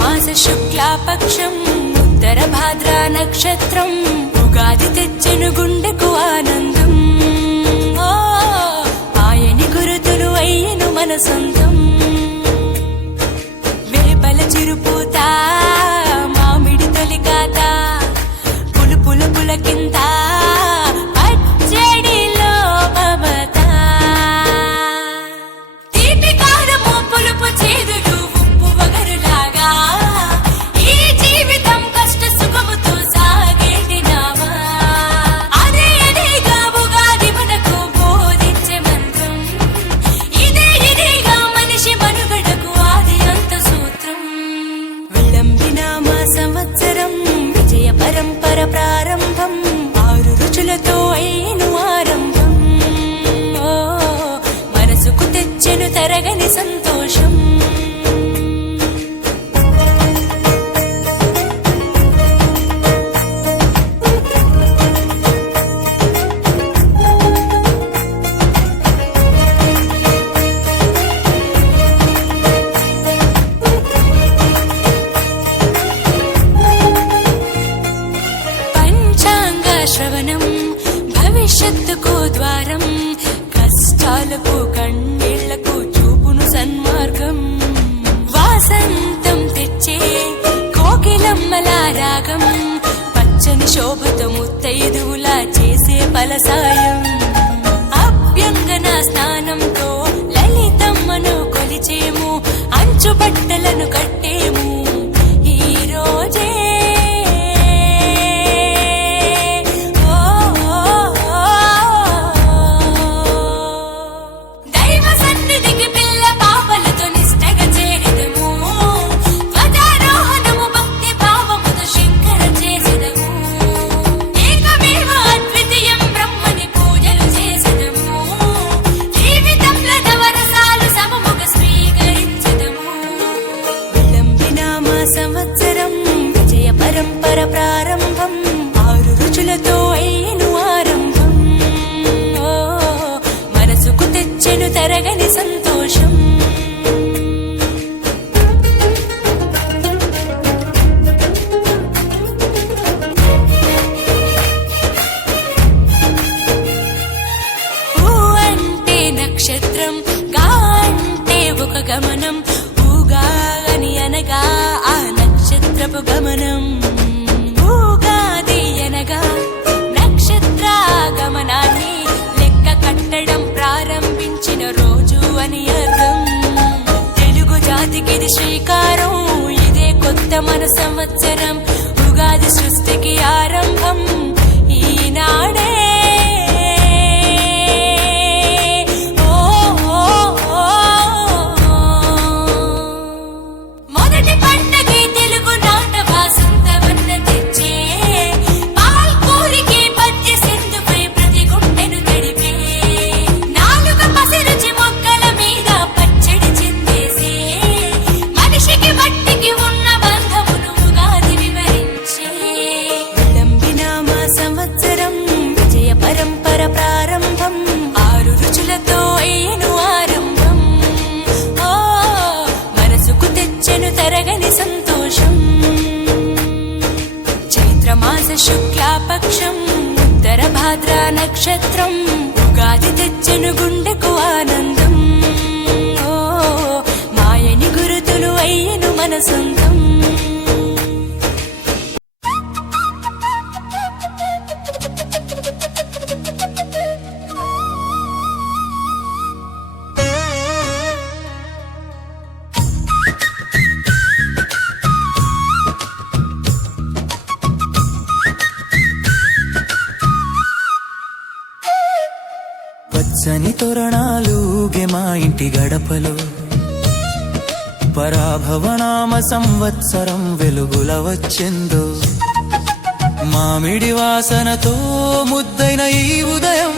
చైత్రమాస శుక్లాపక్షం ఉత్తర భాద్ర నక్షత్రం ఉగాది తెచ్చెను గుండెకు ఆనందం. ఆయని గురుతులు అయ్యను మన సొంతం. వేపల చిరుపూత మామిడి తొలికాత పులుపుల పులకింత పచ్చడిలో మమత. తీపి కారము పులుపు చేదులు ఉప్పు వగరులాగా ఈ జీవితం కష్ట సుఖముతో సాగేటి నావా. అదే అదేగా ఉగాది మనకు బోధించే మంత్రం. ఇదేగా మనిషి మనుగడకు ఆది అంత సూత్రం. విళంబినామ సంవత్సరం విజయ పరంపర ప్రారంభం. 6 రుచులతో అయ్యను ఆరంభం. మనసుకు తెచ్చెను తరగని సంతోషం. పంచాంగ శ్రవణం భవిష్యత్తుకు ద్వారం. కష్టాలకు కన్నీళ్లకు చూపును సన్మార్గం. వాసంతం తెచ్చే కోకిలమ్మల రాగం. పచ్చని శోభతో ముత్తైదువులా చేసే ఫలసాయం. అభ్యంగన స్నానంతో లలితమ్మను కొలిచేము. అంచు బట్టలను కట్టేము ఈ రోజే. దైవ సన్నిధికి పిల్ల పాపలతో నిష్టగా చేరెదము. ధ్వజారోహణము భక్తి భావముతో శంకర చేసెదము. ఏకమేవ అద్వితీయం బ్రహ్మని పూజలు చేసెదము. జీవితంలో నవరసాలు సమముగా స్వీకరించెదము. విళంబినామ సంవత్సరం విజయ పరంపర ప్రారంభం. 6 రుచులతో అయ్యను ఆరంభం. మనసుకు తెచ్చెను తరగని సంతోషం. ఊ అంటే నక్షత్రం, గా అంటే ఒక గమనం. ఊగా అని అనగా ఆ నక్షత్రపు గమనం. ఊగాది అనగా నక్షత్ర గమనాన్ని లెక్క కట్టడం ప్రారంభించిన రోజు అని అర్థం. తెలుగు జాతికిది శ్రీకారం. ఇదే కొత్త మన సంవత్సరం. ఉగాది సృష్టికి ఆరంభం ఈనాడే. మొదటి పండగే తెలుగు నాట వాసంతవన్న తెచ్చే. పాల్పూరికి పద్య సింధుపై ప్రతి గుండెను తడిపే. నాలుక పసిరుచి మొక్కల మీద పచ్చడి చిందేసే. మనిషికి మట్టికి ఉన్న బంధమును ఉగాది వివరించే. విళంబినామ సంవత్సరం విజయ పరంపర ప్రారంభం. 6 రుచులతో అయ్యను ఆరంభం. మనసుకు తెచ్చెను తరగని సంతోషం. చైత్రమాస శుక్లాపక్షం ఉత్తర భాద్ర నక్షత్రం ఉగాది తెచ్చెను గుండెకు ఆనందం. మాయని గురుతులు అయ్యను మన సొంతం. పచ్చని తోరణాలుగే మా ఇంటి గడపలో. పరాభవనామ సంవత్సరం వెలుగుల వచ్చెందో. మామిడి వాసనతో ముద్దైన ఈ ఉదయం